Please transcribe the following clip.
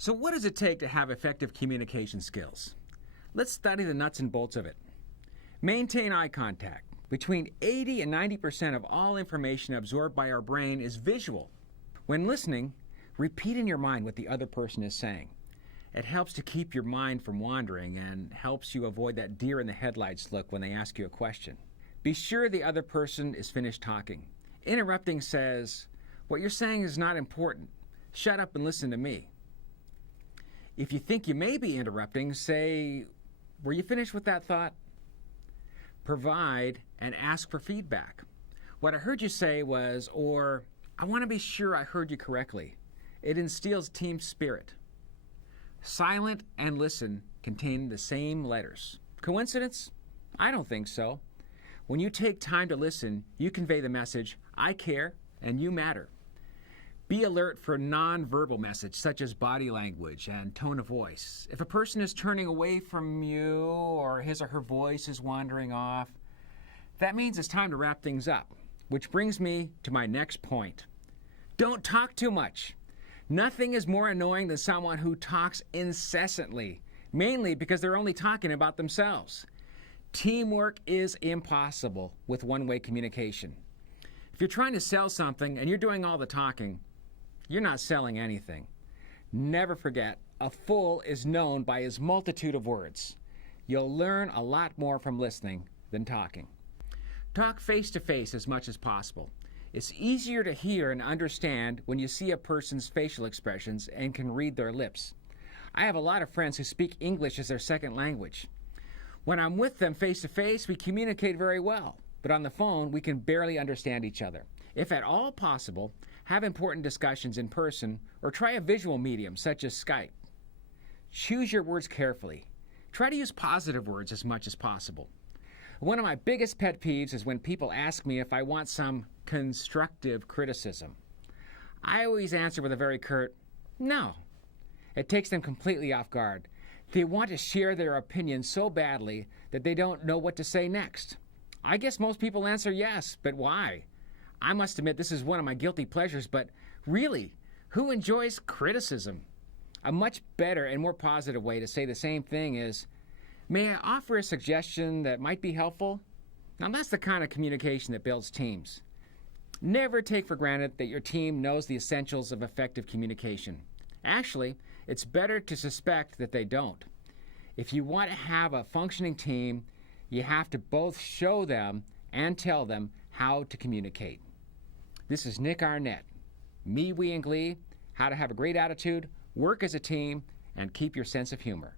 So what does it take to have effective communication skills? Let's study the nuts and bolts of it. Maintain eye contact. Between 80 and 90% of all information absorbed by our brain is visual. When listening, repeat in your mind what the other person is saying. It helps to keep your mind from wandering and helps you avoid that deer in the headlights look when they ask you a question. Be sure the other person is finished talking. Interrupting says, "What you're saying is not important. Shut up and listen to me." If you think you may be interrupting, say, "Were you finished with that thought?" Provide and ask for feedback. "What I heard you say was," or "I want to be sure I heard you correctly." It instills team spirit. Silent and listen contain the same letters. Coincidence? I don't think so. When you take time to listen, you convey the message, "I care and you matter." Be alert for non-verbal message such as body language and tone of voice. If a person is turning away from you or his or her voice is wandering off, that means it's time to wrap things up, which brings me to my next point. Don't talk too much. Nothing is more annoying than someone who talks incessantly, mainly because they're only talking about themselves. Teamwork is impossible with one-way communication. If you're trying to sell something and you're doing all the talking, you're not selling anything. Never forget, a fool is known by his multitude of words. You'll learn a lot more from listening than talking. Talk face-to-face as much as possible. It's easier to hear and understand when you see a person's facial expressions and can read their lips. I have a lot of friends who speak English as their second language. When I'm with them face-to-face, we communicate very well, but on the phone, we can barely understand each other. If at all possible, have important discussions in person or try a visual medium such as Skype. Choose your words carefully. Try to use positive words as much as possible. One of my biggest pet peeves is when people ask me if I want some constructive criticism. I always answer with a very curt, "No." It takes them completely off guard. They want to share their opinion so badly that they don't know what to say next. I guess most people answer yes, but why? I must admit this is one of my guilty pleasures, but really, who enjoys criticism? A much better and more positive way to say the same thing is, "May I offer a suggestion that might be helpful?" Now that's the kind of communication that builds teams. Never take for granted that your team knows the essentials of effective communication. Actually, it's better to suspect that they don't. If you want to have a functioning team, you have to both show them and tell them how to communicate. This is Nick Arnette. Me, we, and Glee, how to have a great attitude, work as a team, and keep your sense of humor.